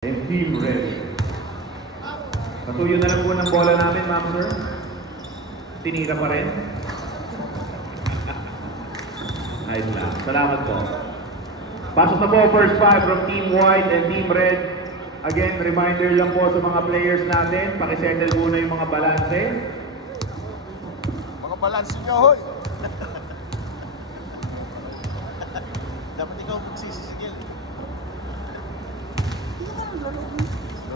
and Team Red. Patuyo na lang po ng bola namin, ma'am sir. Tinira pa rin. Nice lang. Salamat po. Pasok na po first five from Team White and Team Red. Again, reminder lang po sa mga players natin, pakisettle muna yung mga balanse. Mga balanse nyo, hoy! Dapat ikaw magsisisigil. Hindi ka naman lalo.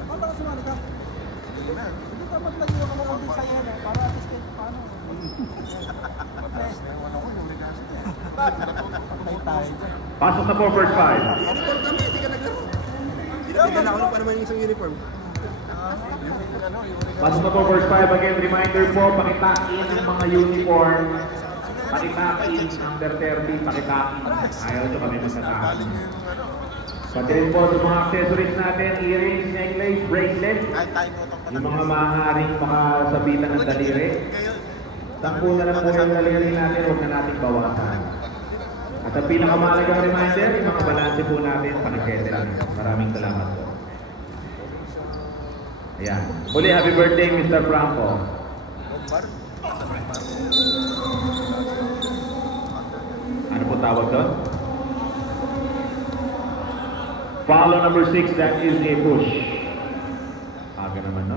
Baka sumali ka. Hindi ka maglagay ako ng konti sa'yo na para at least kahit paano. Mataas na yung ano ko, yung ligas na. Patay tayo dyan. Pasok na po first five. Uniform kami, hindi ka naglaro. Hindi na ako pa naman yung isang uniform. Pasok na po first five. Again, reminder po, pakitakin ang mga uniform. Pakitakin number 30, pakitakin. Ayaw nyo kami magkatakin. Pati rin po sa mga accessories natin, earrings, necklace, bracelet. Yung mga maaaring makasabitan ng daliri. Sampu na lang po yung daliri natin, huwag na natin bawasan. At ang pinakamahalagang reminder, yung mga balanse po natin, pakikete. Maraming salamat po. Ayan. Muli, happy birthday, Mr. Franco. Ano po tawag doon? Follow number 6, that is a push. Aga naman, no?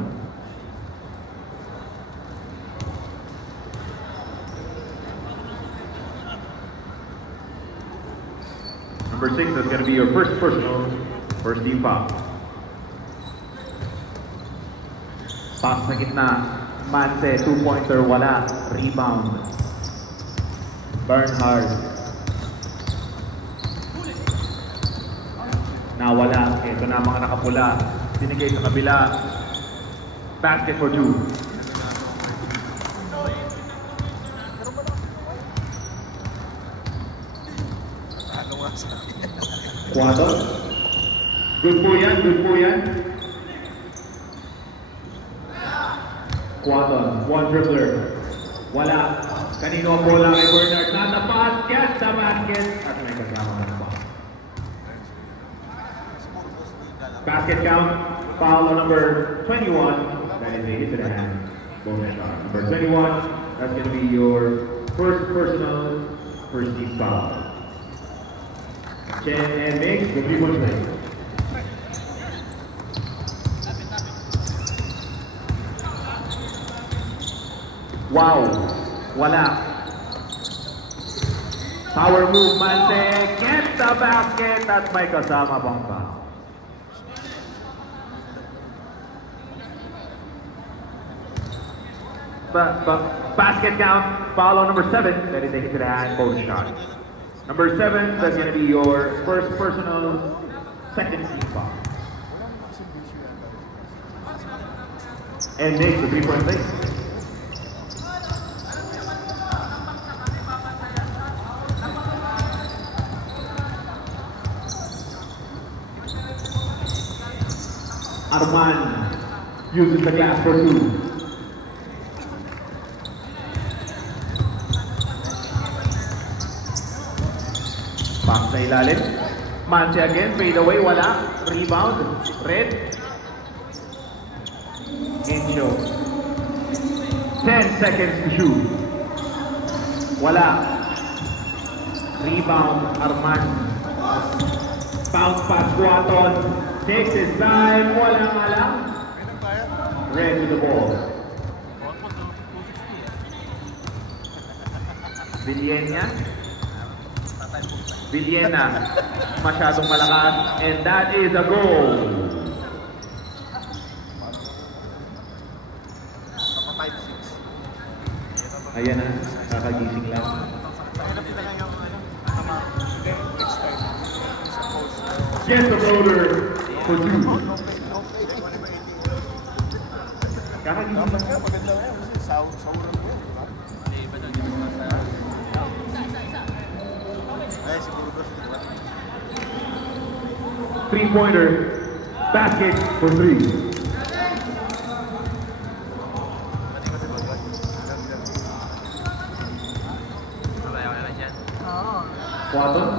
Number 6, that's going to be your first personal, first team foul. Pass na gitna. Mance, 2-pointer, wala. Rebound. Bernhard. Nawala. Ito na mga nakapula. Sinigay sa kabila. Basket for 2. Quadro. Good po yan, good po yan. Quadro, one dribbler. Wala. Kanino ang bola kay Bernard? Natapat, yes, sa basket. At may kasama na ba? Basket count, foul number 21. That is a hit to the hand. Bonus shot. Number 21, that's going to be your first personal, first team foul. Chen and makes the 3-point play. Wow, wala. Power move, Mante. Get the basket at may kasama pang foul. Basket count, foul on number 7. That is a hit to the hand, bonus shot. Number 7, that's going to be your first personal, second team foul. And makes the 3-point play. Arman uses the glass for 2. Pass sa ilalim. Mance again, fade away, wala. Rebound, Red. Encho. 10 seconds to shoot. Wala. Rebound, Arman. Bounce pass, Quaton. Takes his time, walang alam. Red to the ball. Villena, masyadong malakas, and that is a goal. Ayan na, kakagising lang. Get the roller for 2. Kakagising lang. Maganda nga, sauran mo yan. 3-pointer, basket for 3. Quaton.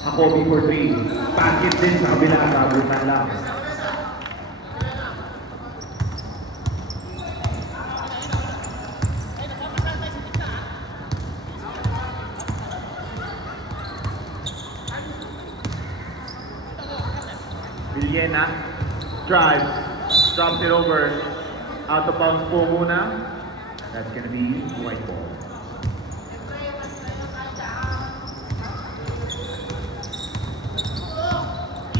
Jacoby for 3. Basket din sa kabila, kabutan lang. Villena drives, drops it over, out of bounds po muna. That's gonna be white ball.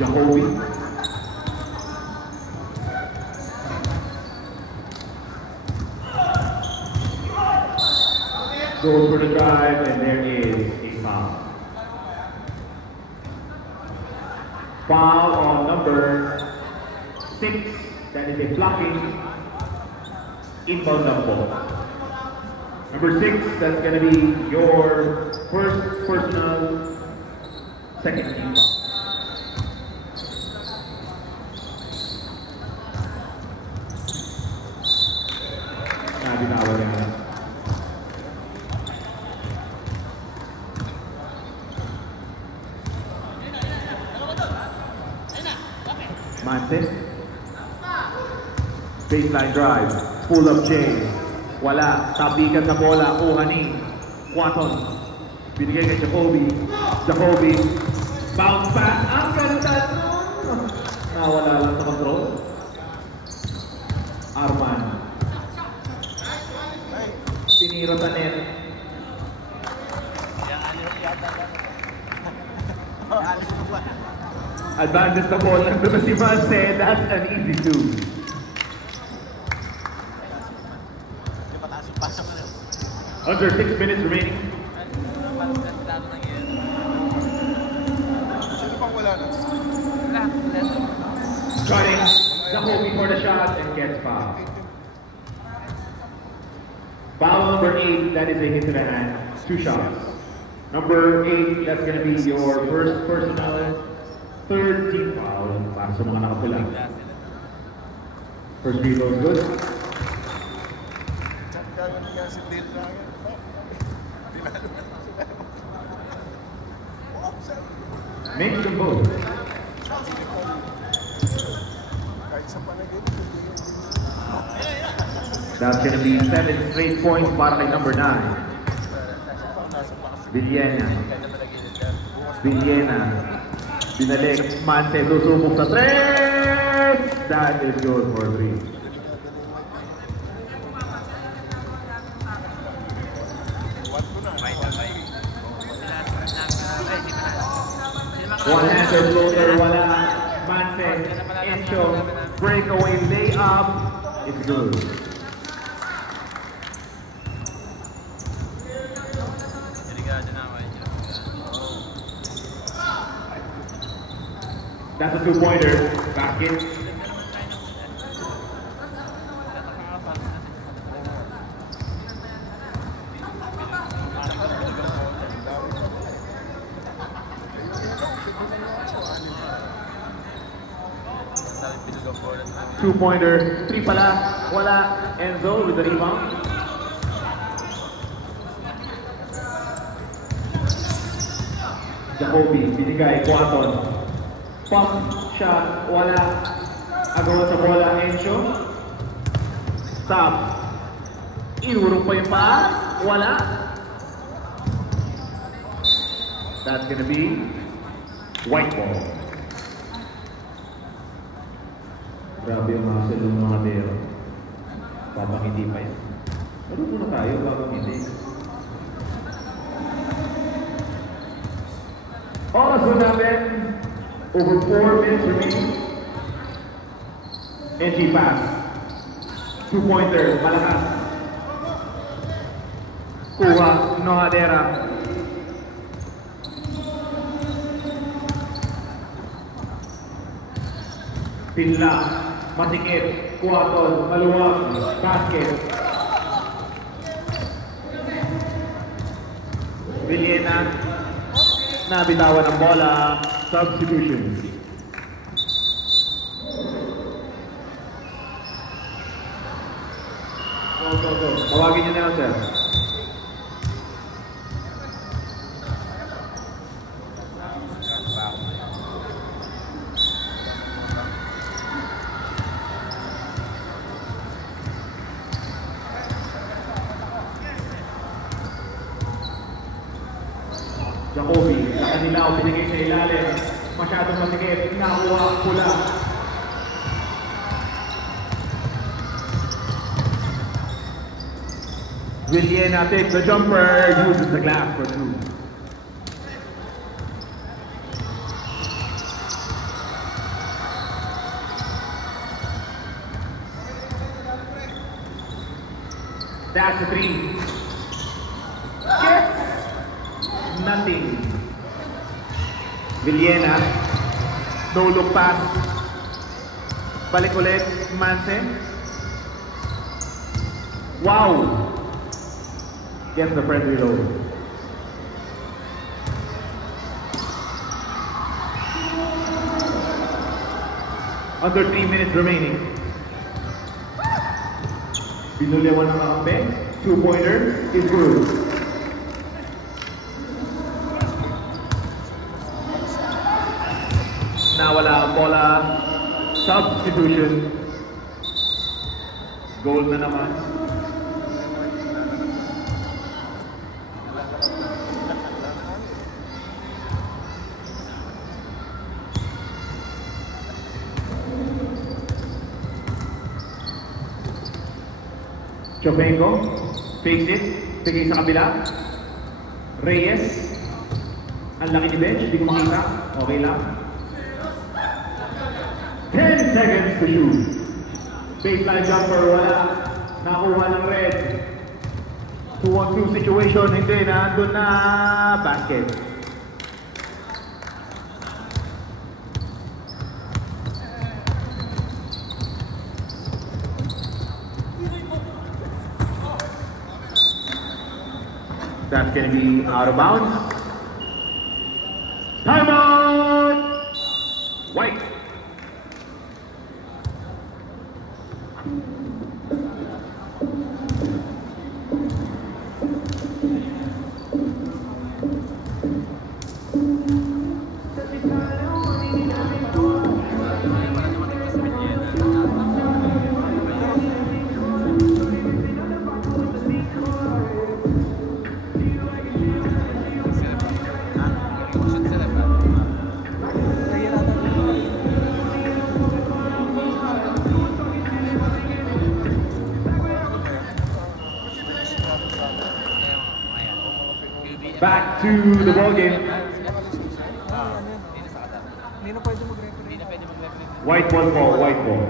Jacoby. Goes for the drive, and there is a foul. Foul on number 6. That is a blocking inbound ball. Number 6, that's going to be your first personal, second team foul. Mante. Baseline drive. Pull up chain. Wala. Tapikan sa bola. Kuhaning. Quaton. Binigay kay Jacoby. Jacoby. Bounce pass. Ang ganda nun. Nawala lang sa control. Arman. Tinira sa net. Advantage the ball lang doon si Mance. That's an easy 2. Under 6 minutes remaining. Cutting. Jacoby for the shot and gets fouled. Foul number 8, that is a hit to the hand. 2 shots. Number 8, that's going to be your first personal, third team foul para sa mga nakapula. First free throw is good. Makes them both. That's going to be 7 straight points para kay number 9. Villena. Villena. Binalik. Mante. Susubok sa 3. That is good for 3. One-hander floater. Wala. Mante. Encho. Breakaway layup. It's good. That's a 2-pointer. Basket. Two-pointer. 3 pala. Wala. Enzo with the rebound. Jacoby. Binigay. Quaton. Pump shot, wala. Agawa sa bola, Encho. Stop. Inurong pa yung paa, wala. That's gonna be white ball. Grabe yung muscle ng mga dero. Papangiti pa yan. Ano muna tayo, papangiti. Also natin, over 4 minutes remaining. NG pass. 2-pointer. Malakas. Kuha. Nohadera. Pinla. Matikit. Quaton. Maluwag. Basket. Villena. Nabitawan ang bola. Substitution. Go. Tawagin niyo na lang, sir. Jacoby, sa kanila, binigay sa ilalim. Masyadong masikip, nakuha ang pula. Villena takes the jumper, uses the glass for two. That's the three. Yes! Nothing. Villena, no look pass. Balik ulit, Mance. Wow! Gets the friendly load. Under 3 minutes remaining. Binulewan ng kakampi. 2-pointer is good. Nawala ang bola. Substitution. Goal na naman. Chopenko, face it, bigay sa kabila. Reyes, ang laki ni bench, hindi ko makita, okay lang. 10 seconds to shoot. Baseline jumper, wala. Nakuha ng red. 2-on-2 situation, hindi, nandun na basket. That's going to be out of bounds. Timeout! White. Back to the ball game. White ball ball, white ball.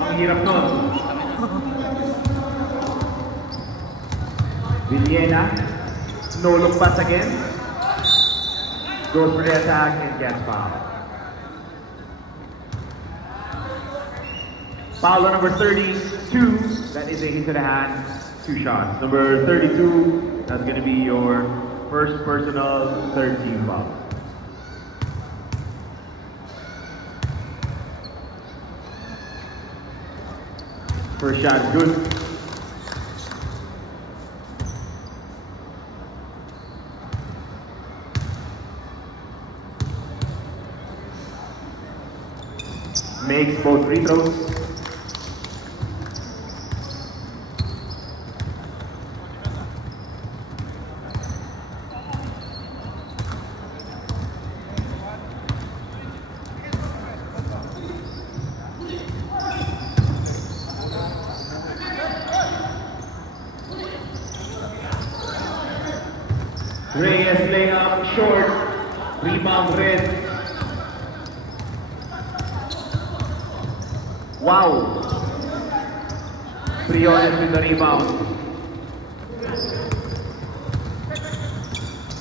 Ang hirap nun. Villena, no look pass again. Goes for the attack and gets fouled. Foul on number 32, that is a hit to the hand, 2 shots. Number 32, that's going to be your first personal 13 foul. First shot is good. Makes both free throws. Reyes layup short, rebound red. Wow! Briones with the rebound.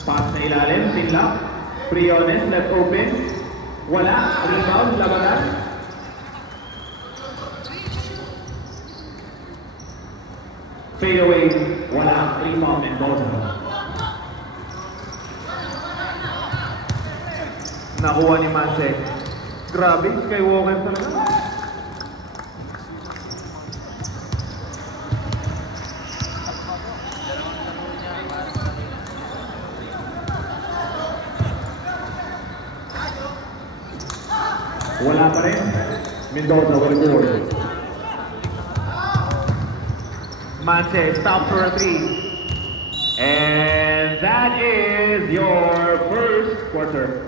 Pass na ilalim, sinlap. Briones left open. Wala, rebound, labanan. Fade away, wala, rebound Mendoza. Nakuha ni Mansek. Grabe, Skywalker talaga. Wala pa rin. Mendoza will board. Mance, stop for a 3. And that is your first quarter.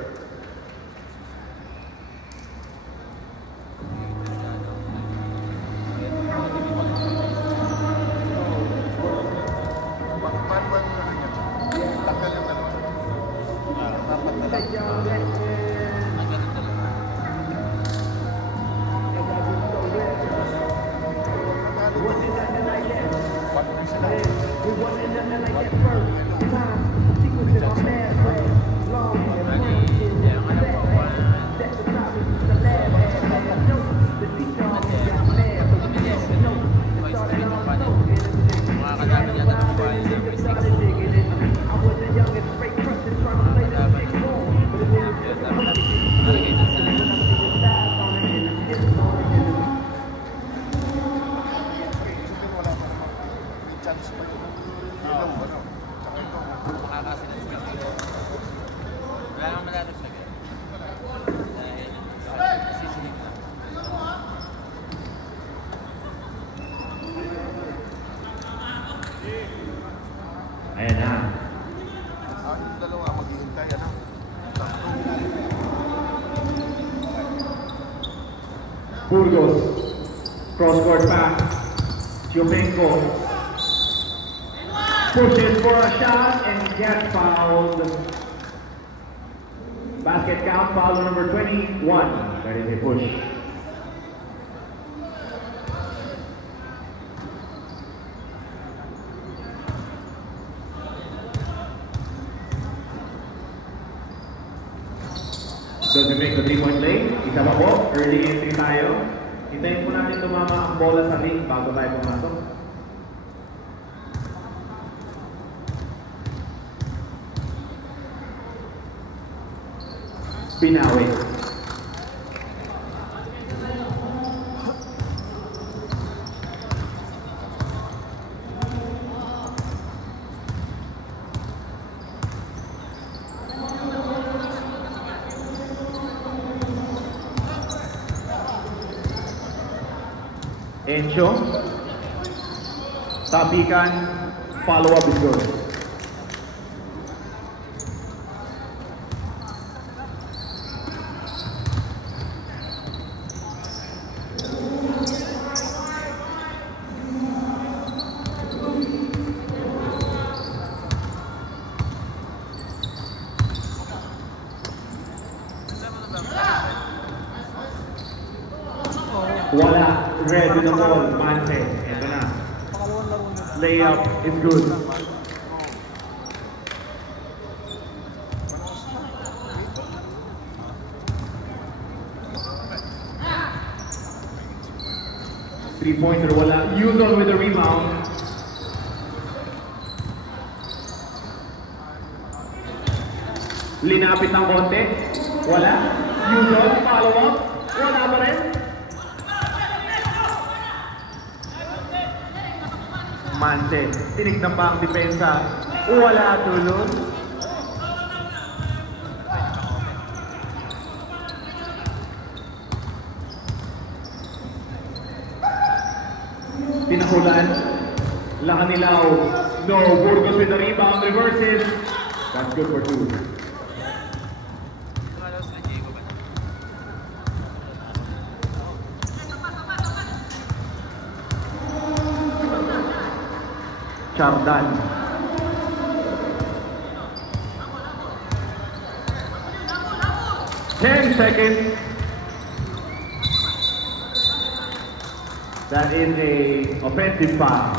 Ayan na. Yung dalawa maghihintay, ano? Burgos. Cross-court pass. Tiopenko. Pushes for a shot and gets fouled. Basket count, foul number 21. That is a push. Doesn't make the 3-point play. Isa pa po, early entry tayo. Hintayin po natin tumama ang bola sa ring bago tayo pumasok. Pinawi. Encho. Tapikan. Follow-up is good. Wala. Red with the ball. Mance. Ito na. Pangalawang laro nila. Layup is good. Three-pointer. Wala. Yuzon with the rebound. Linapit ng konti. Wala. Yuzon. Follow-up. Wala pa rin. Mance, tinignan pa ang depensa. Wala tulog. Tinakulan. Lakanilaw. No, Burgos with the rebound. Reverses. That's good for 2. Chardan. Ten seconds. That is a offensive foul.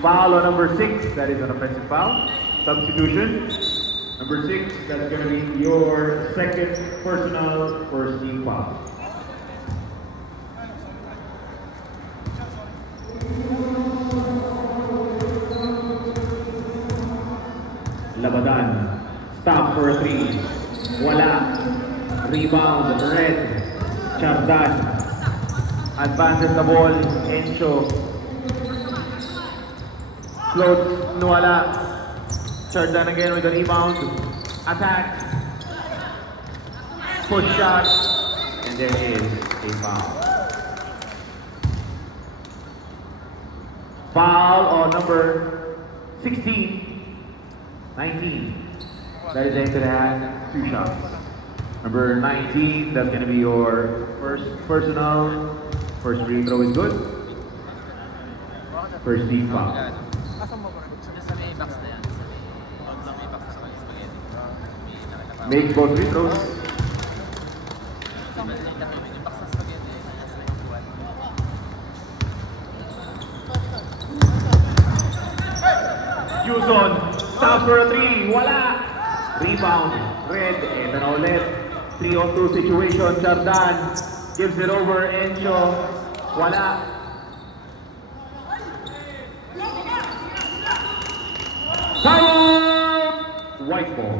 Foul on number 6. That is an offensive foul. Substitution. Number 6. That's going to be your second personal first team foul. Labadan. Stop for a 3. Wala. Rebound. Red. Chardan. Advances the ball. Encho. Float. Wala. Chardan again with the rebound. Attack. push shot, and there is a foul. Foul on number 16, 19. That is into the hand, 2 shots. Number 19, that's going to be your first personal. First free throw is good. First team foul. Makes both free throws. Yuson, stops for a 3, wala. Rebound, Red, and na ulit. 3-on-2 situation, Chardan gives it over, Encho, wala. Time! White ball.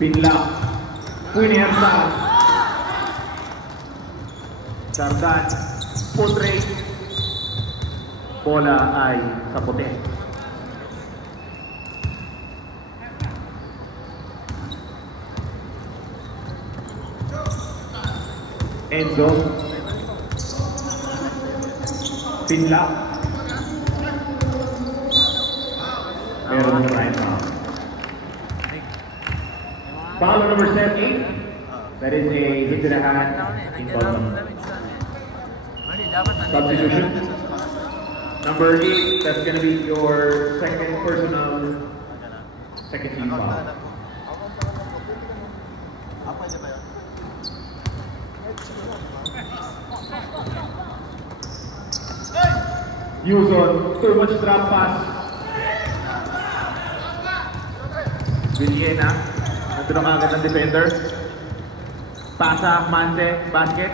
Pinlock, Puinersa, Chardan, Putre, bola ay sa puti. Enzo, Pinlock, meron ng right now. Foul number 7-8. That is a hit to the hand in bottom. Substitution. Number 8, that's going to be your second personal, second team foul. Yuson, too much drop pass. Villena. Ito na kagad ng defender. Pasa, Manse, basket.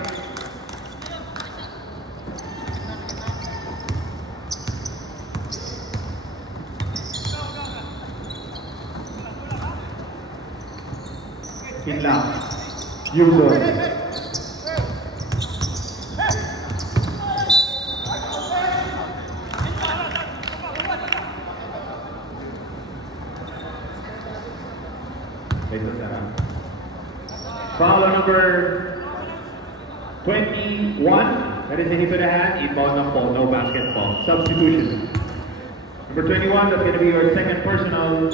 Pinlock. Yuson. Foul number 21. That is a hit to the hand. Inbound ng ball, no basketball. Substitution. Number 21, that's going to be your second personal,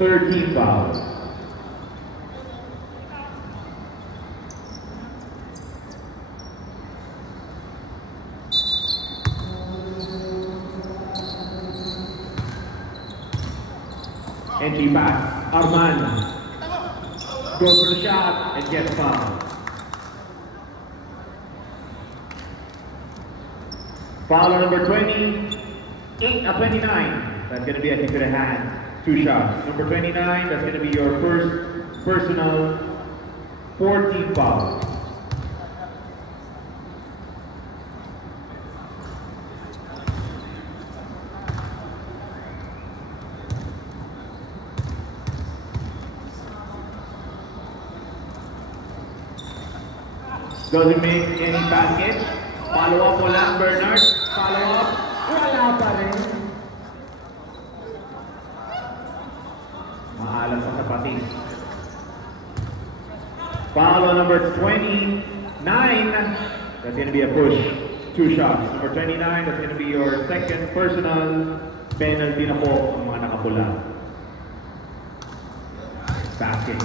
third team foul. Entry pass, Arman. Goes for the shot and gets fouled. Foul number 29. That's going to be a hit to the hand. 2 shots. Number 29, that's going to be your first personal 14 foul. Doesn't make any basket. Follow up wala, Bernard. Follow up. Wala pa rin. Maalam sa sapating. Foul on number 29. That's going to be a push. 2 shots. Number 29, that's going to be your second personal penalty na po ang mga nakapula. Basket.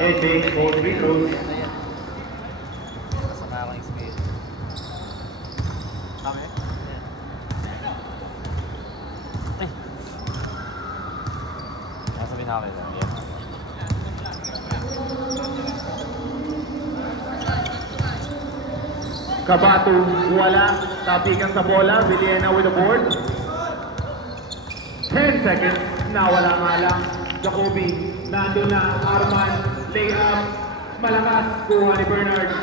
And takes both free throws. Masama akong experience. Kami? Nasa binakit lang. Yeah. Kabato, wala. Tapikan sa bola. Villena with the board. 10 seconds. Nawala nga lang. Jacoby. Nandun na. Arman. Layup. Malakas. Kuha ni Bernard.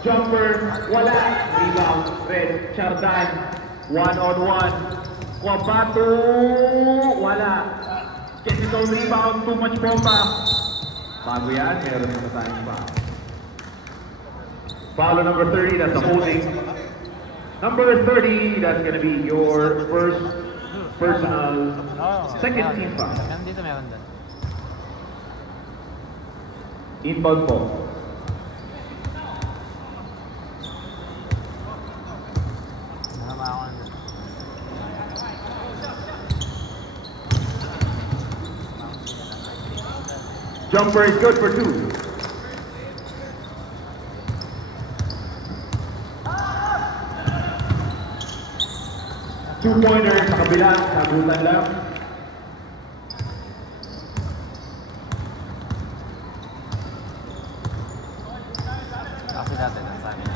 Jumper. Wala. Rebound. Red. Chardan. 1-on-1. Kabato. Wala. Gets his own rebound. Too much bomba. Bago yan. Meron na tayong ba. Foul number 30, that's a holding. Number 30, that's gonna be your first personal second team foul. Dito meron doon. Inbound po. Masama ako doon. Jumper is good for 2. Two-pointer sa kabila, nagutan lang. Kasi dati nasa amin.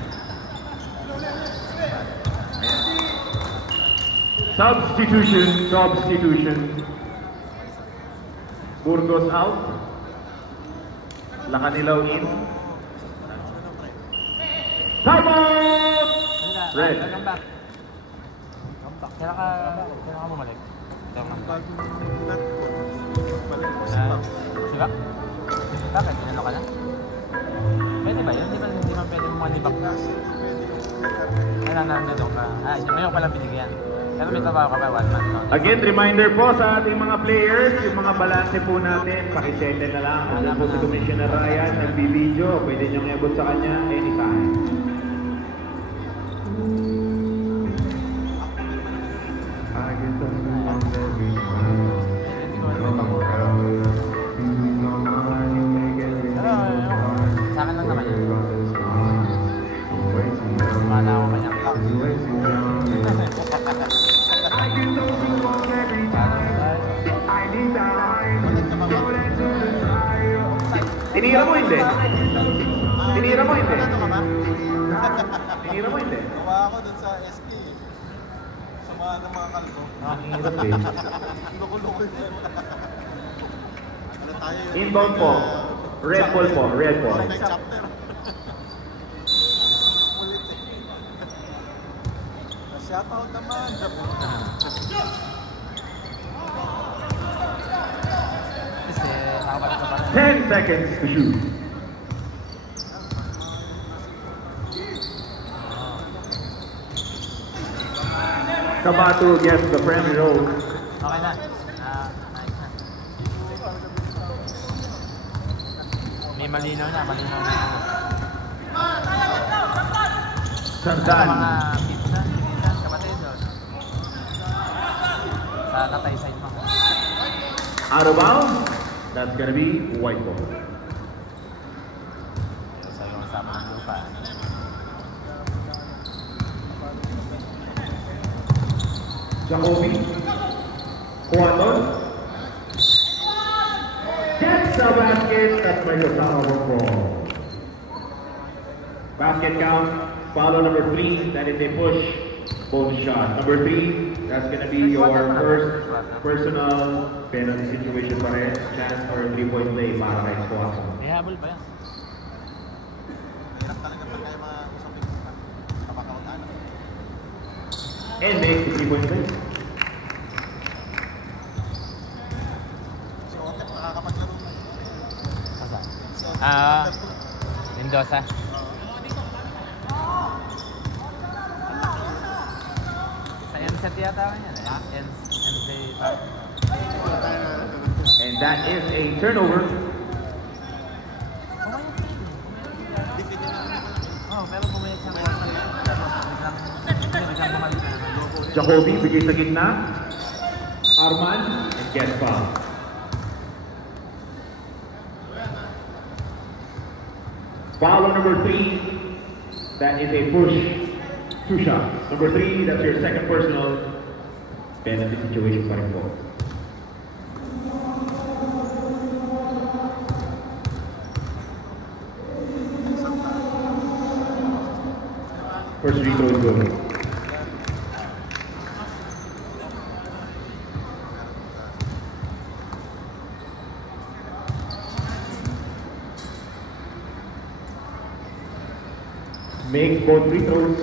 Substitution. Burgos out. Lakanilaw in. Timeout! Red. Welcome back. Kailan ka bumalik? Bagong nut ko. Balik ko sa bank. Siba? Bakit? Inano ka na? Pwede ba yun? Hindi man pwede mo manibak na. Ay, nananong ka. Ngayon palang binigyan. Pero may trabaho ka ba? 1 month no? Again, reminder po sa ating mga players, yung mga balanse po natin, pakisende na lang. Ano po si Commissioner Ryan, nagbibideo, pwede niyong i-abot sa kanya anytime. Sa akin lang naman yun. Mana ako kanyang lang. Tinira mo hindi? Tinira mo hindi? Ano ka ba? Tinira mo hindi? Gawa ako dun sa SK. Sa mga kalbo. Ang hirap eh. Loko-loko yun. Ano tayo yung... Inbound po. Red ball po. Red ball. Next chapter. Ulit eh. Na-shoutout naman. Kasi nakabalik ka pa rin. 10 seconds to shoot. Kabato gets the friendly roll. Okay na. Nice na. May malinaw na. Sa Sandan. mga pinsan, kapatid doon. Sa tatay side mo. Out of bounds. That's gonna be white ball. Sa yung sama ng lupa. Jacoby. Kuaton. Gets the basket. That's Michael Salomon ball. Basket count. Follow number 3. That is a push. Bonus shot. Number 3. That's gonna be your first personal penalty situation pa rin. Chance for a 3-point play para kay Kuaton. May habol pa yan. Hirap talaga pag kayo mag-usapin sa kapakaut-anak. And make the 3-point play. Si Otep nakakapaglaro na. Asa? Si Otep. Mendoza. Sa NCT yata ako yan eh. NC pa. And that is a turnover. Oh, pero pumayag siya ngayon. Biglang bumalik na. Jacoby, bigay sa gitna. Arman, and gets foul. number 3, that is a push. 2 shots. Number 3, that's your second personal penalty situation pa rin po. First free throw is good. Make both free throws.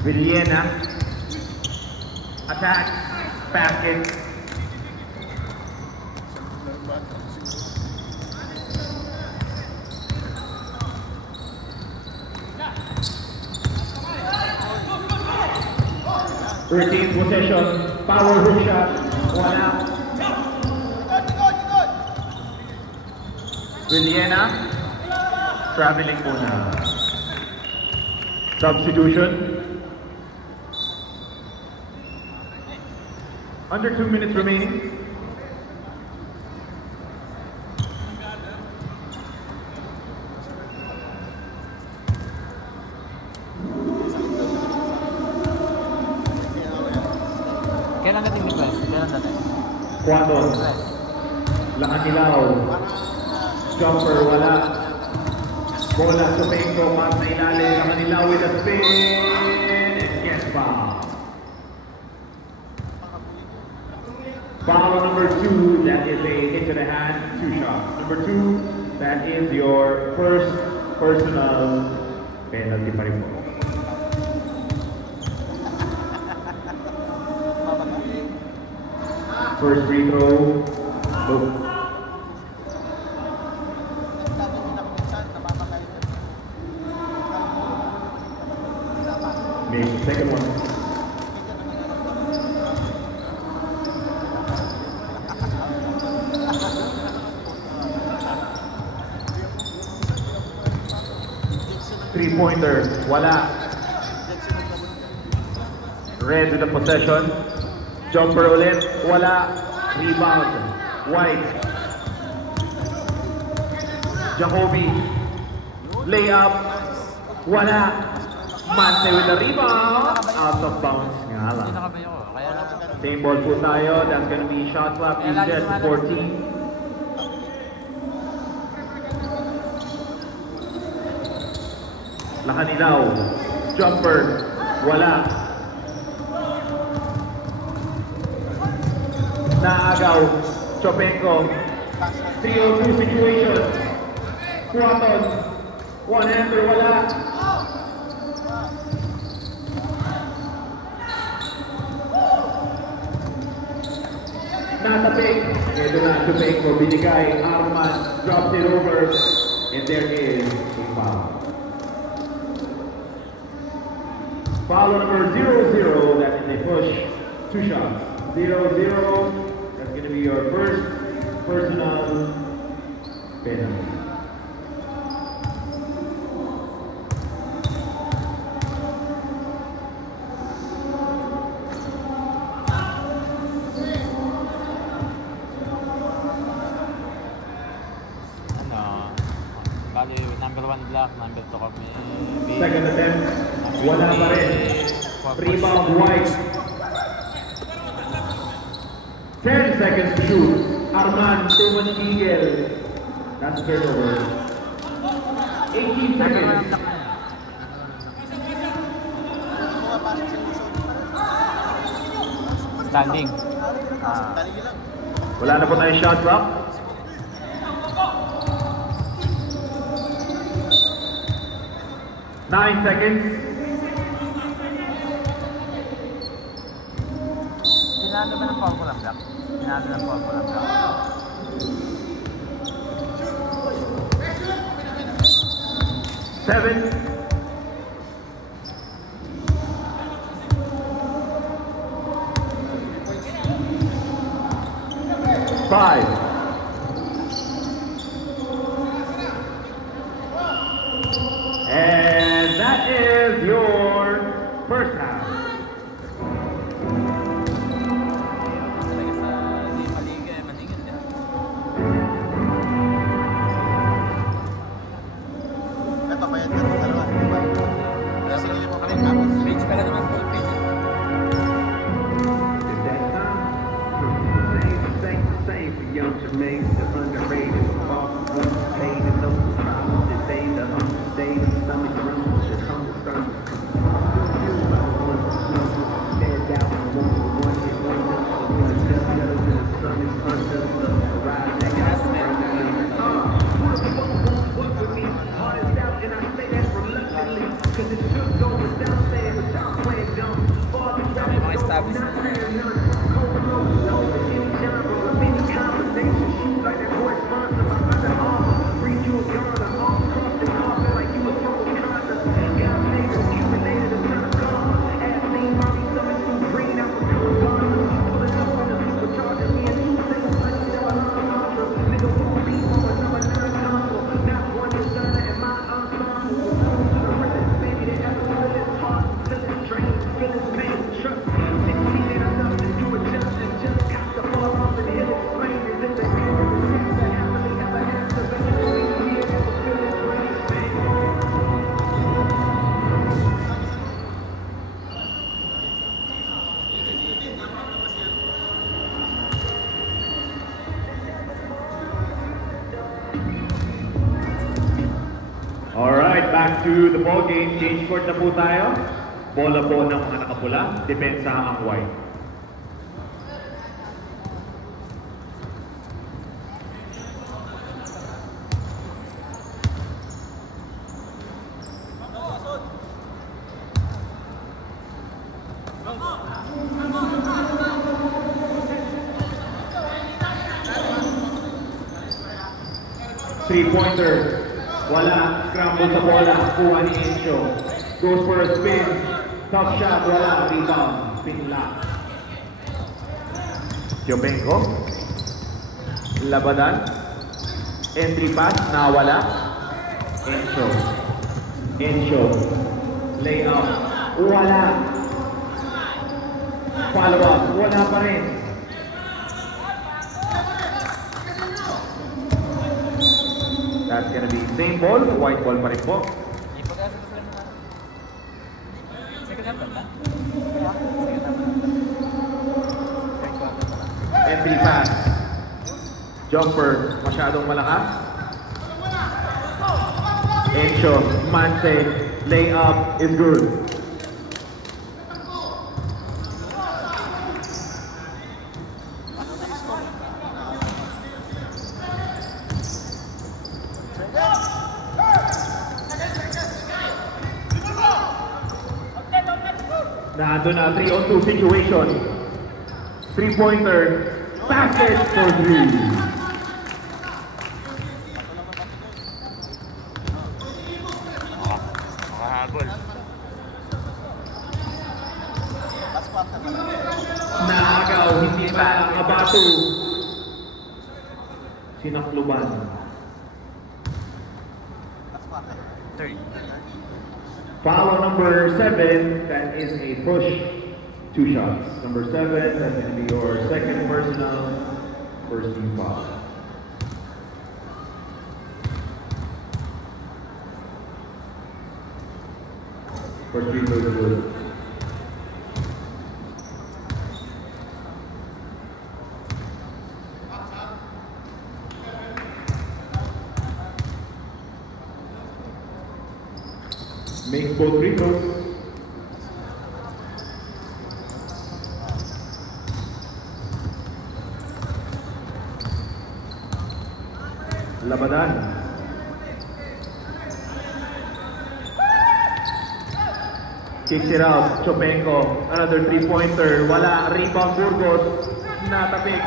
Villena attack, basket. Thirteenth possession, power hook shot, wala. Villena, traveling muna. Substitution. Under 2 minutes remaining. Kailan natin request? Kailan natin? Quadon. Lakanilaw. Jumper, wala. Bola sa Penko, pass na ilalim. Lakanilaw with a spin. And gets foul. Foul number 2, that is a hit to the hand, 2 shots. Number 2, that is your first personal penalty pa rin po. First free throw, look. Make the second one. Three-pointer, wala. Red with the possession. Jumper ulit, wala. Rebound, White. Jacoby. Layup, wala. Mante with the rebound. Out of bounds nga lang. Same ball po tayo. That's gonna be shot clock. You set 14. Lakanilaw, jumper, wala. Naagaw, Chopenko, 3-on-2 situation. Quaton, one-hander, wala. Natapik, ito na Chopenko, binigay, Arman, drops it over, and there is a foul. Foul number 0-0, that is a push, 2 shots. 0-0, that's going to be your first personal penalty. Bali, number 1 block, number 2 kami. Second attempt, wala pa rin. Rebound White. 10 seconds to shoot. Arman, too much eagle. That's turnover. 18 seconds. Standing. Wala na po tayong shot clock. Nine seconds. Sinalo ba ng formula block? Sinalo ng formula block. 7. 5. back to the ball game. Change court na po tayo. Bola po ng mga nakapula. Depensa ang white. Three-pointer. Wala. Scramble sa bola. Kuha ni Encho. Goes for a spin. Tough shot. Wala. Rebound. Spin lock. Jobenko. Labanan. Entry pass. Nawala. Encho. Encho. Layup. Wala. Follow up. Wala pa rin. That's gonna be same ball, white ball pa rin po. Entry pass. Jumper, masyadong malakas. Encho, Mante, layup is good. Nandun na 3-on-2 situation. Three-pointer. Basket for 3. Naagaw, hindi pa nakabato. Sinakluban. 3. Foul number 7, that is a push. 2 shots. Number 7, that's going to be your second personal, first team foul. First free throw is good. Makes both free throws. Labanan. Kicks it out. Chopenko. Another three-pointer. Wala. Rebound Burgos. Natapik.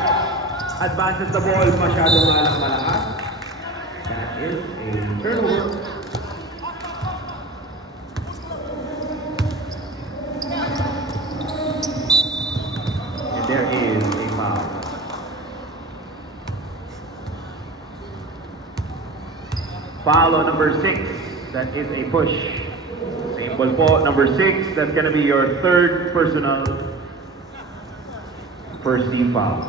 Advances the ball. Masyadong malakas. That is a turnover. There is a foul. Foul on number 6. That is a push. Same ball po. Number 6. That's going to be your third personal first team foul.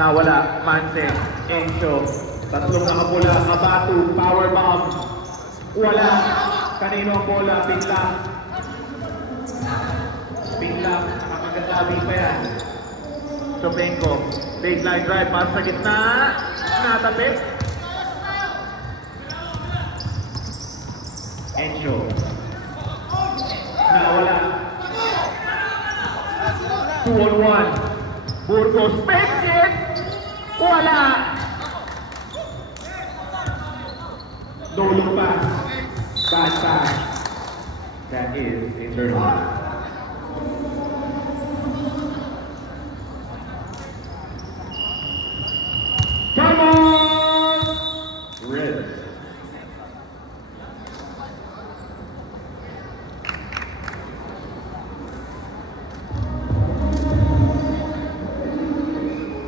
Nawala. Mante. Encho. Tatlong nakapula. Abatu. Power bomb. Wala. Kanino ang bola? Pinlock. Pinlock. Nakakagatabi pa yan. Chopenko. Baseline drive. Pass sa gitna. Natapit. Encho. Nawala. 2-on-1. Burgos. Makes it. Wala. No look pass. Bad pass. That is a turnover. Come on! Red.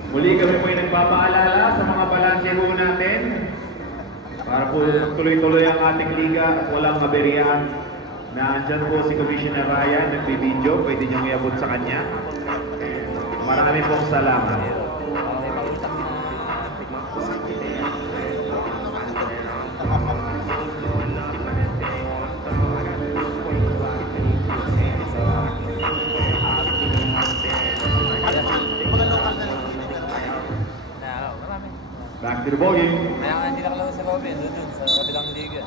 Muli kami po yung nagpapaalala sa mga balansero natin. Para po tuloy-tuloy ang ating liga at walang aberya. Nandyan po si Commissioner Ryan, nagbibideo. Pwede niyong iabot sa kanya. Marami pong salamat. Back to Kinuboging. Kaya nga hindi nakalaro sa Robin, doon sa kabilang liga.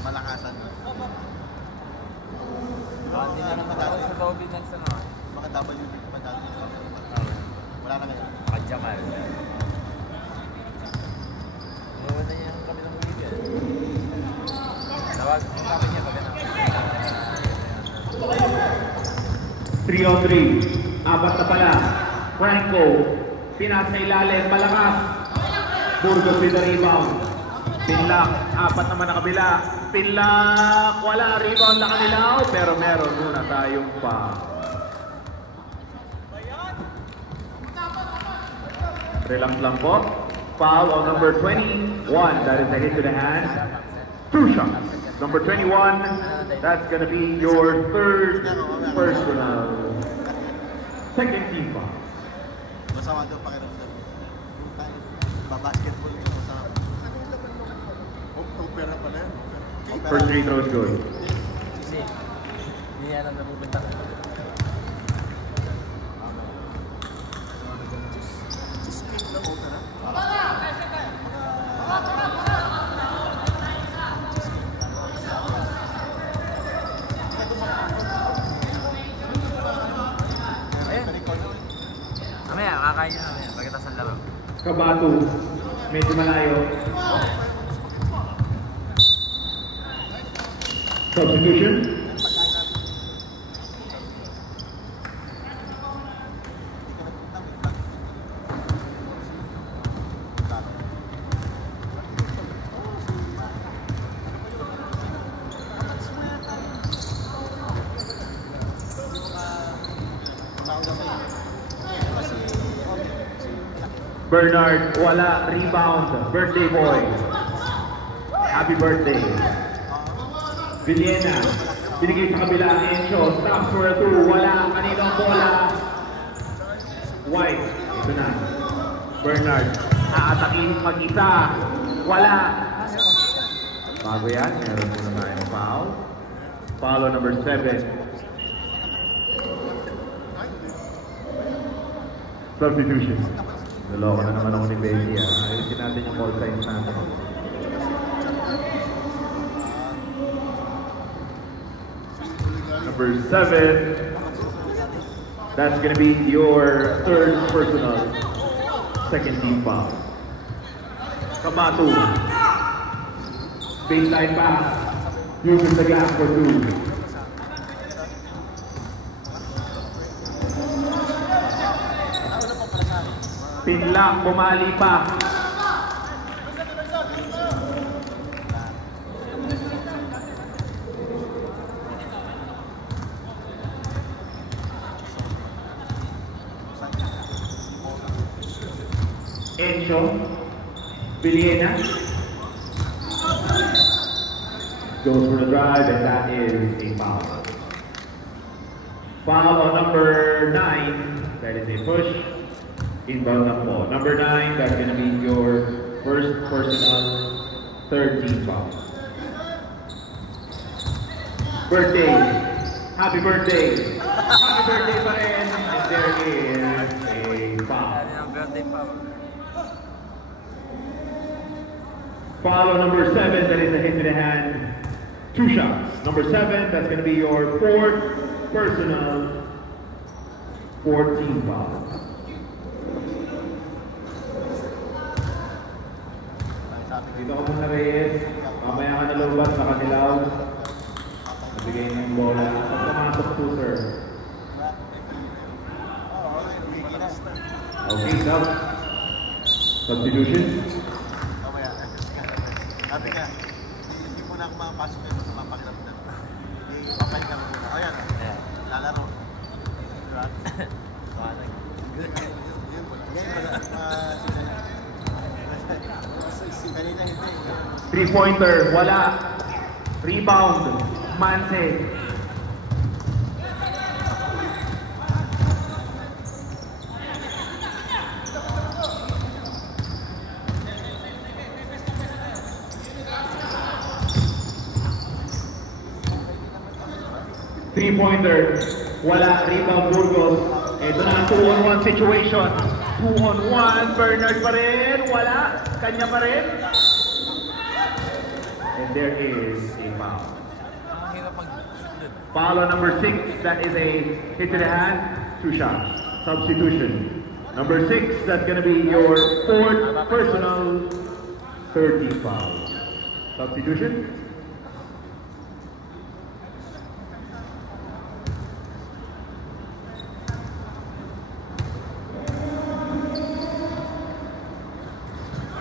Malakasan. Baka hindi na nakalaro sa Robin ng sa mga. Baka W pa dati. Wala na ngayon. Makajamal. Iwan na niya ang kabilang liga. Tawag kami niya pag ano. 3-on-3. Apat na pala. Franco. Pinas na ilalim. Malakas. Burgos with the rebound. Pinlock. Apat naman na kabila. Pinlock. Wala. Rebound lang kanilaw. Pero meron muna tayong pa. Relax lang po. Foul on number 21. That is a hit to the hand. 2 shots. Number 21. That's gonna be your third personal. Second team foul. Masama daw pakiramdam. Basketball ko masama. Opera pala yan. First free throw is good. Hindi yan ang napupunta ka. Cheesecake lang opera. Mamaya, kakain nyo mamaya. Pagkatapos ng laro. Kabato. Medyo malayo. Substitution. Bernard, wala. Rebound. Birthday boy. Happy birthday. Villena. Binigay sa kabila. Encho. Stops for a 2. Wala. Kanino ang bola? White. Ito na. Bernard. Aatakin mag-isa. Wala. Bago yan. Meron muna tayong foul. Foul on number 7. Substitution. Naloko na naman ako ni Becky. Ayusin natin yung ball signs natin. Number 7. That's gonna be your third personal. Second team foul. Kabato. Baseline pass. Uses the gap for 2. Pinlock, bumali pa. Encho, Villena. Goes for the drive, and that is a foul. Foul on number 9. That is a push. Inbound na po. Number 9, that's gonna be your first personal, third team foul. Birthday. Happy birthday. Happy birthday pa rin. And there is a foul. Ano yung birthday pa? Foul on number 7, that is a hit to the hand. 2 shots. Number 7, that's gonna be your fourth personal, 14 foul. Dito ka muna, Reyes. Mamaya ka nalubas, nakanilaw. Nabigay ng bola. Pag pumasok to, sir. Okay, stop. Substitution. Sabi ka, hindi mo na ako makapasok yun sa mapakiramdam. Hindi, papahin ka muna. O yan, lalaro. Three-pointer, wala. Rebound, Manse. Three-pointer, wala. Rebound, Burgos. Ito na, 2-on-1 situation. 2-on-1. Bernard pa rin. Wala. Kanya pa rin. And there is a foul. Ang hirap pag... Foul on number 6. That is a hit to the hand. 2 shots. Substitution. Number 6. That's going to be your 4th personal 30 foul. Substitution.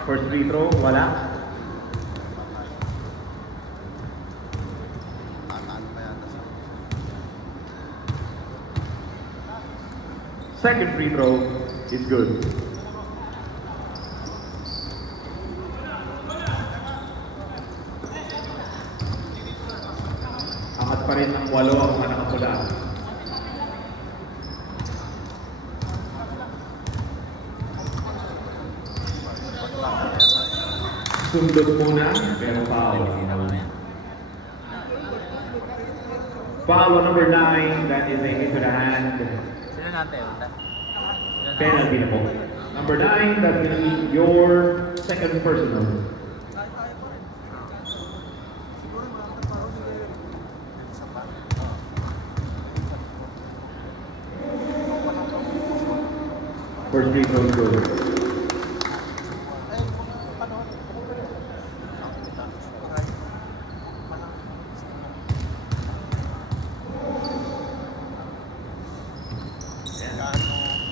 First free throw, wala. Second free throw is good. Angat pa rin ng 8 ang mga nakapula. Sundot muna, pero foul. Foul on number 9, that is a hit to the hand. Sino natin? Penalty na po. Number 9, that's going to be your second personal. First free throw is good.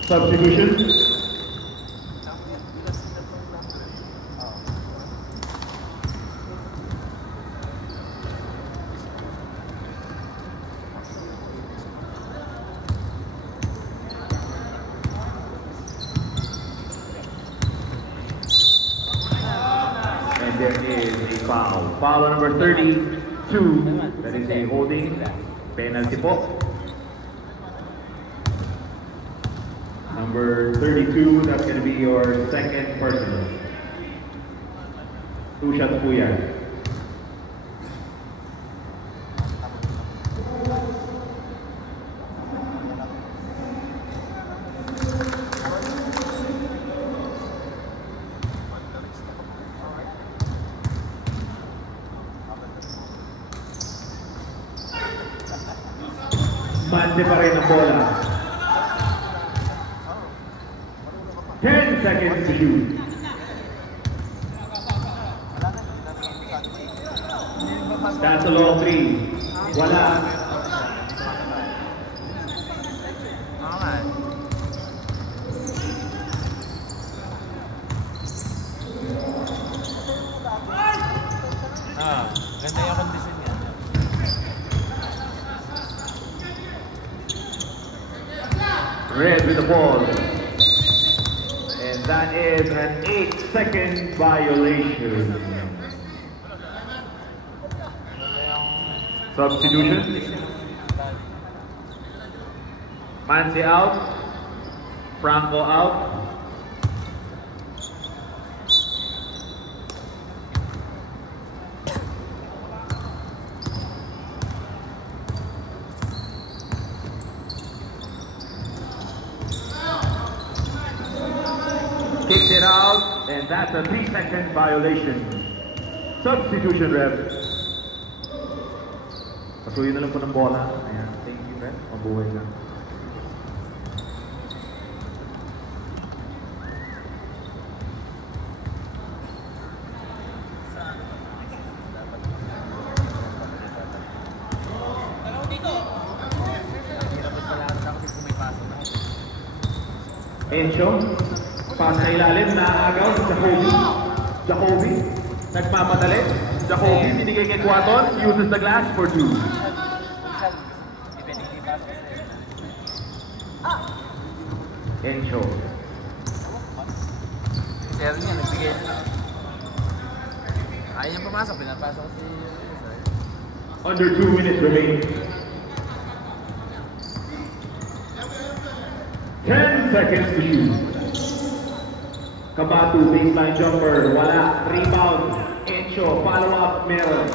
Substitution. And there is a foul. Foul on number 32. That is a holding. Penalty po. Number 32, that's going to be your second personal. 2 shots po yan. Mande pa rin ang bola. 10 seconds to shoot. That's a long 3. Wala. Ganda yung kondisyon niya. Red with the ball. And that is an 8-second violation. Substitution. Mansi out. Franco out. Kicks it out, and that's a 3-second violation. Substitution, ref. Pasuyin na lang po ng bola. Ayan, thank you, ref. Mabuhay lang. Encho. Pass na ilalim, naagaw si Jacoby. Jacoby, nagmamadali. Jacoby, binigay kay Quaton, uses the glass for 2. Encho. Pero niya, nagbigay. Ayaw niyang pumasok, pinapasok si... Under 2 minutes remaining. 10 seconds to shoot. Kabatu, baseline jumper, wala. Rebound, Encho, follow up, meron.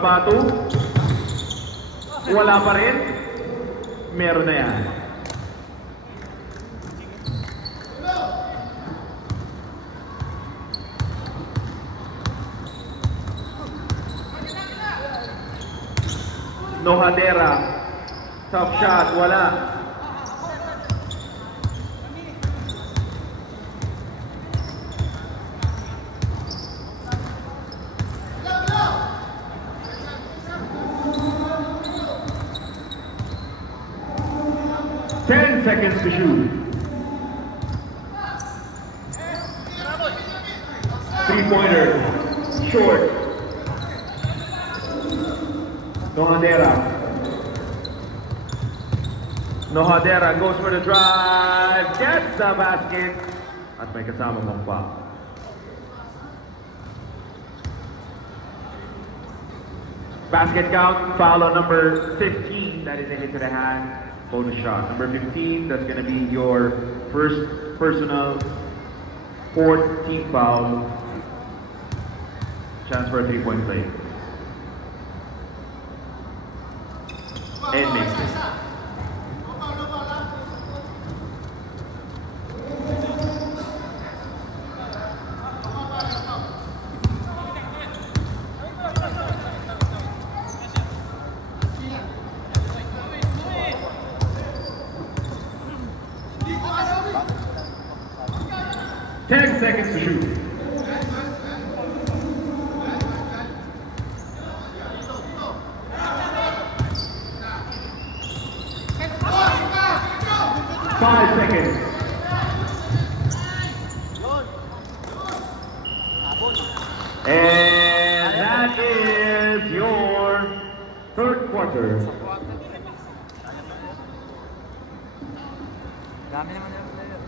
Kabato. Wala pa rin. Meron na yan. Nohadera. Tough shot. Wala. Seconds to shoot. 3-pointer. Short. Nohadera. Nohadera goes for the drive. Gets the basket. At may kasama mong pa. Basket count. Foul on number 15. That is a hit to the hand. Bonus shot. Number 15, that's going to be your first personal 4th team foul. Chance for a 3-point play. And makes it. Seconds to shoot. Five seconds. And that is your third quarter. Dami naman yung player.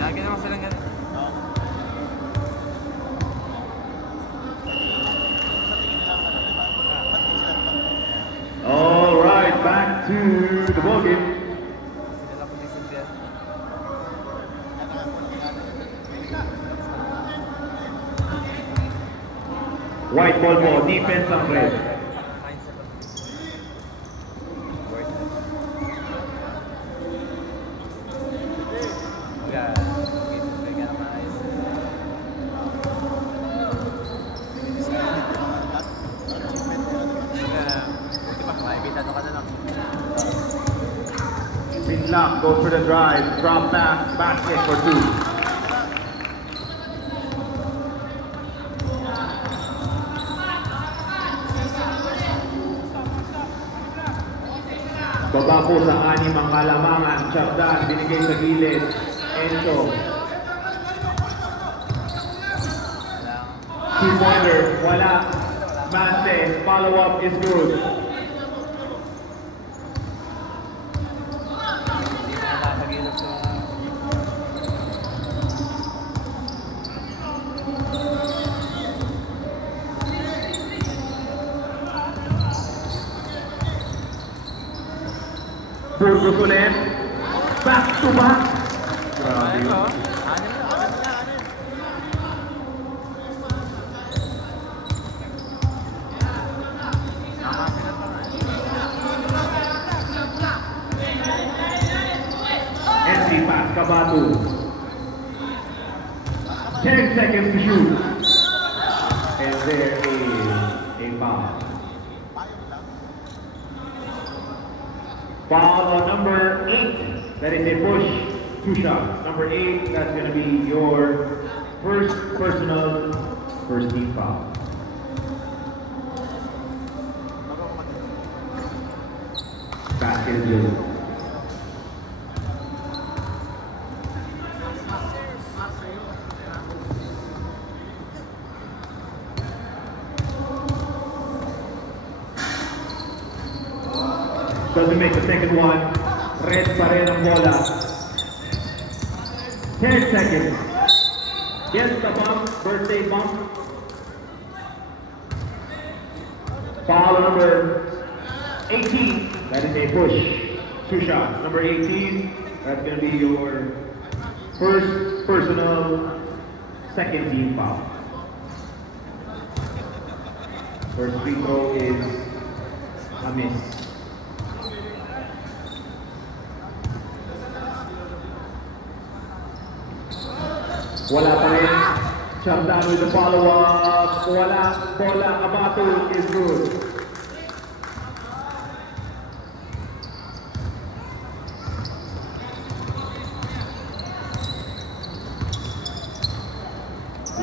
Lagi naman silang ganun. All right, back to the ballgame. White ball po, defense ang red. Sinlak goes for the drive, drop pass, basket for 2. Baba po sa 6 ang halamangan. Chapdan, binigay sa gilid. Enzo. 2-pointer, wala. Mante, follow-up is good. Burgos ulit. Back to back. Grabe yun. NC pass, Kabato. 10 seconds to shoot. And there is a foul. Foul on number 8. That is a push. 2 shots. Number 8, that's going to be your first personal first team foul. Basket is good. Doesn't make the second one. Red pa rin ang bola. 10 seconds. Gets the bump, birthday bump. Foul number 18. That is a push. 2 shots. Number 18. That's going to be your first personal second team foul. First free throw is a miss. Wala pa rin. Chardan with the follow-up. Wala. Bola. Abato is good.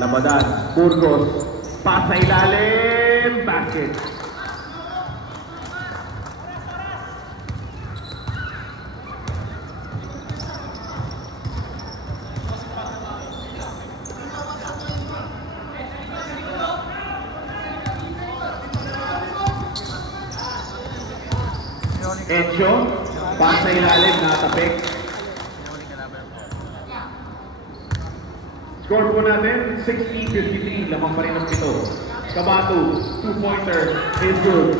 Labadan. Burgos. Pass sa ilalim. Basket. Encho, pass sa ilalim, natapik. Score po natin, 60-53, lamang pa rin ang pito. Kabatu, 2-pointer, is good.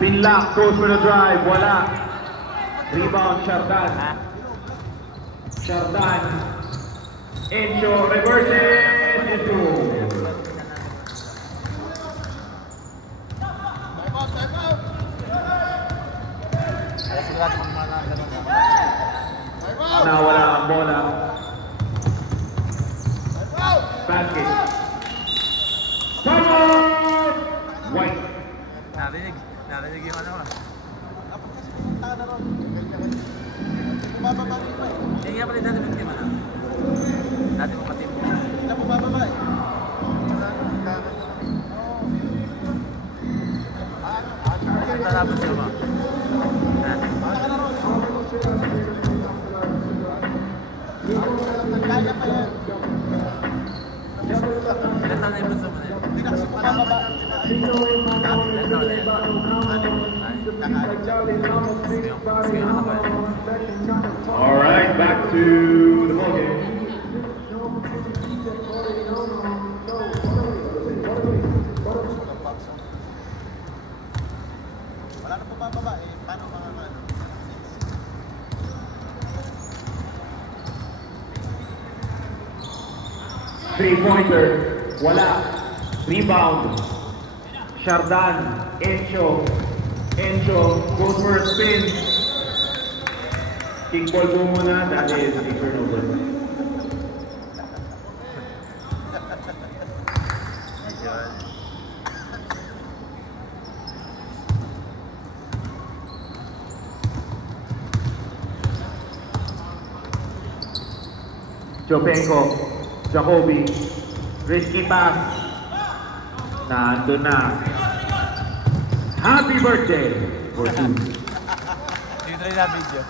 Pinlock, goes for the drive, wala. Rebound, Chardan. Chardan. Encho, reverses. Nawala ang bola. Basket. Time! White. Narinig yung ano ah. Dapat kasi pumunta na ron. Bumababa rin pa eh. Yan nga pala dati ng team ano? Dati mong ka-team mo. Hindi na bumababa eh. Ang talapos sila ba? Kaya pa yan. Ilan taon na yung bunso mo na yun? Hindi na kasi bumababa. Ilan taon na yan? All right, back to the ball game. Wala na bumababa eh. Paano mga ano? Three-pointer, wala. Rebound. Chardan, Encho. Encho goes for a spin. Kickball po muna, that is a turnover. Chopenko, Jacoby, risky pass. Nandun na. Happy birthday for two. Dito rin na video.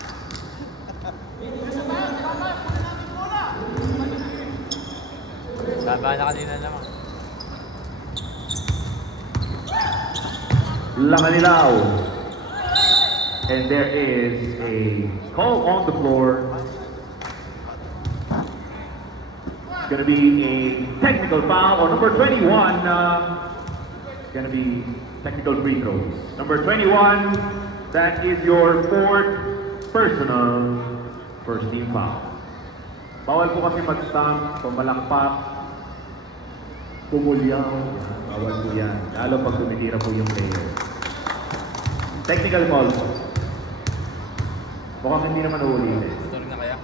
Baba na kanina naman. Lamanilaw. And there is a call on the floor. It's going to be a technical foul on number 21. It's going to be technical free throws. Number 21, that is your fourth personal first team foul. Bawal po kasi mag-stamp, pumalakpak, pumulyaw. Bawal po yan. Lalo pag tumitira po yung player. Technical foul. Mukhang hindi naman uulitin. Story na kaya?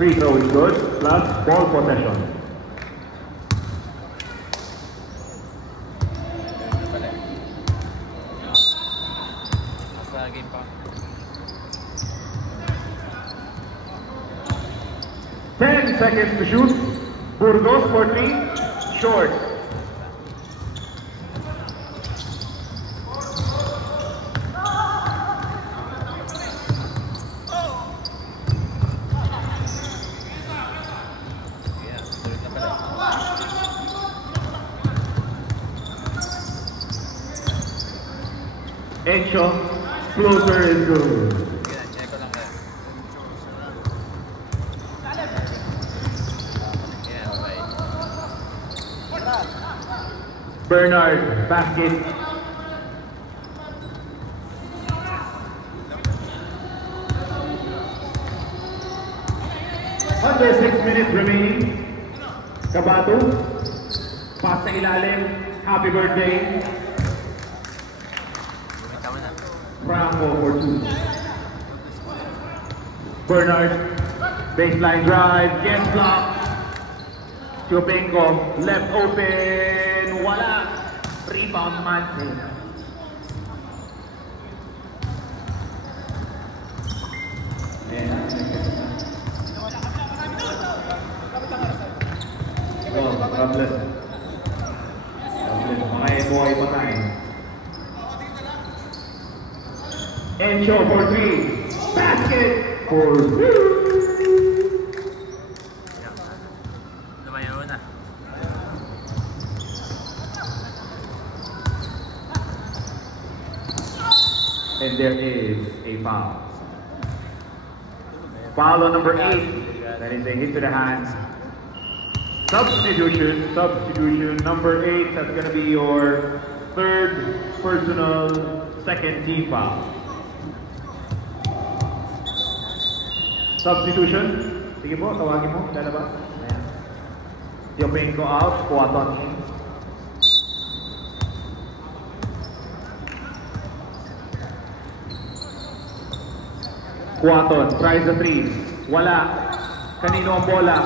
Free throw is good, plus ball possession. Nasa game pa. 10 seconds to shoot. Burgos for 3, short. Encho, closer is good. Bernard, basket. Under 6 minutes remaining. Kabato, pass sa ilalim. Happy birthday. Franco for 2. Bernard, baseline drive, gets blocked. Chopenko, left open, wala. Rebound Mansi. Oh, problem. Mga boy pa tayo. Encho for 3. Basket for 2. And there is a foul. Foul on number 8. That is a hit to the hand. Substitution number 8. That's going to be your third personal second team foul. Substitution. Sige po, tawagin mo. Lalabas. Chopenko out. Kuwaton in. Kuwaton tries the 3. Wala. Kanino ang bola?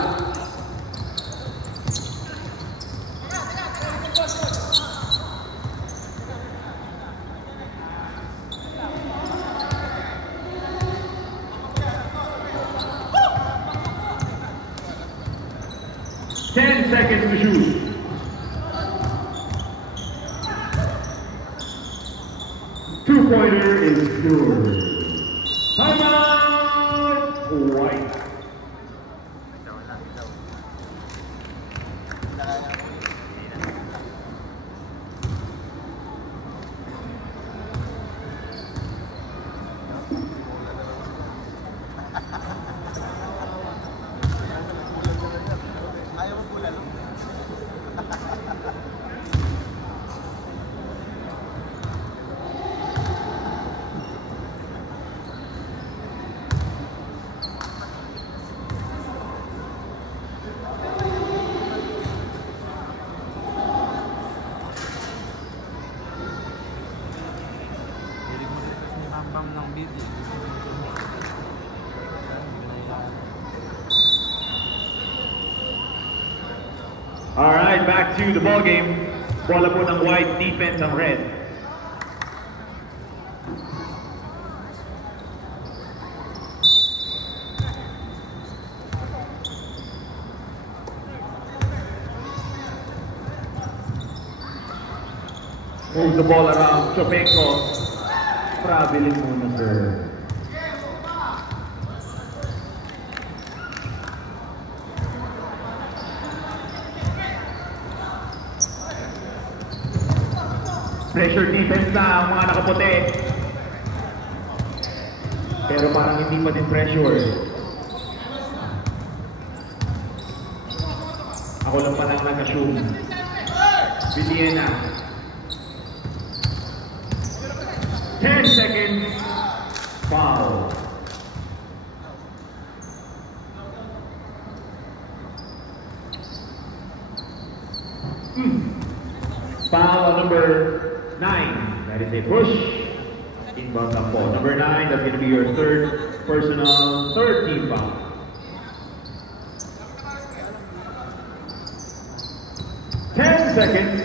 Ten seconds to shoot. Two-pointer is good. Timeout! White. Alright, back to the ball game. Bola po ng white, defense ang red. Move the ball around, Chopenko. Traveling muna, sir. Pressure defense na ang mga nakaputi. Pero parang hindi pa din pressure. Ako lang pa lang nag-assume. Villena. 10 seconds. Foul. Foul number 9. That is a push. Inbound up ball. Number 9, that's going to be your third personal, third team foul. Seconds.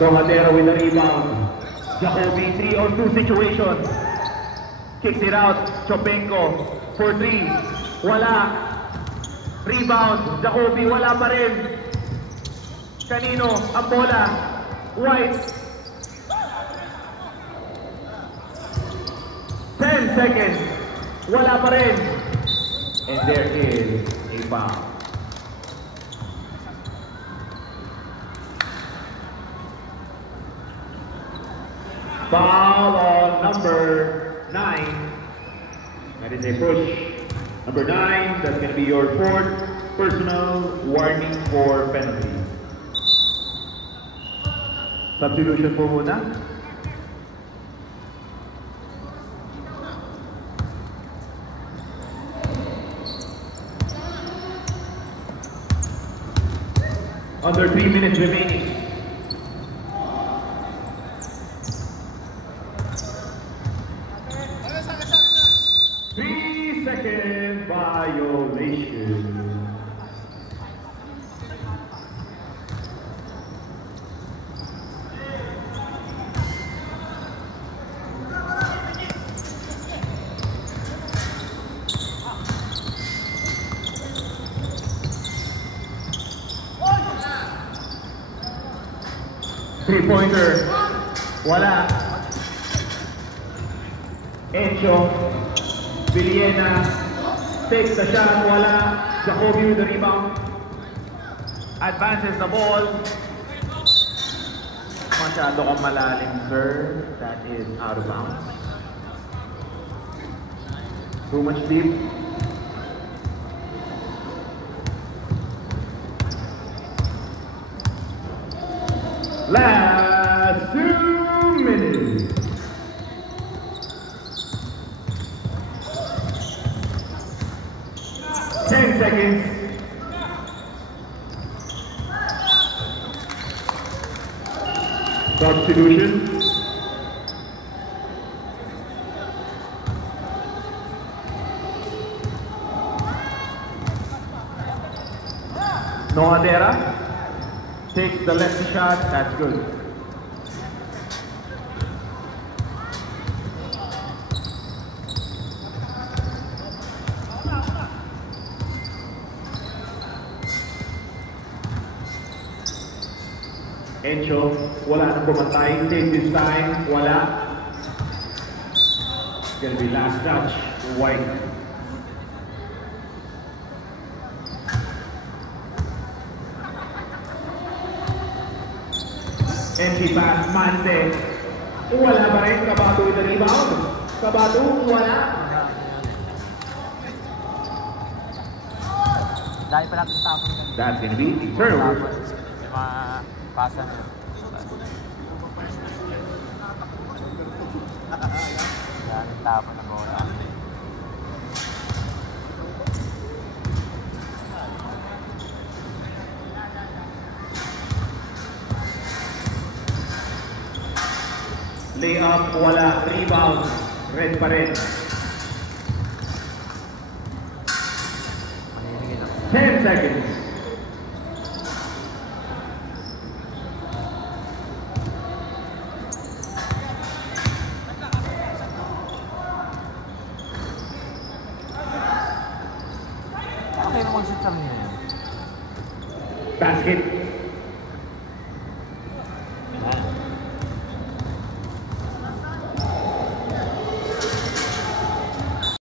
Donatero with the rebound. Jacoby 3-on-2 situation. Kicks it out. Chopenko for 3. Wala. Rebound. Jacoby, wala pa rin. Kanino? Ang bola. White. 10 seconds. Wala pa rin. And there is a foul. Foul on number 9. That is a push. Number 9, that's going to be your 4th personal warning for penalty. Substitution po muna. Under 3 minutes remaining. Violation. Three-pointer. Wala. Encho. Villena. Takes the shot. Wala. Jacoby with the rebound. Advances the ball. Masyado kang malalim, sir. That is out of bounds. Too much deep. Last 2 minutes. Seconds. Substitution. Noadera takes the left shot. That's good. Encho, wala nang pumatay. Take this time. Wala. It's gonna be last touch. White. Empty pass, Mante. Wala ba rin? Kabato with the rebound. Kabato, wala. Dahil pa lang tapon kanina. That's gonna be a turnover. Yung mga pasa nila. Yan, tapon ng bola. Layup, wala. Rebound. Red pa rin. 10 seconds. Okay naman shoot sa kanya yan. Basket.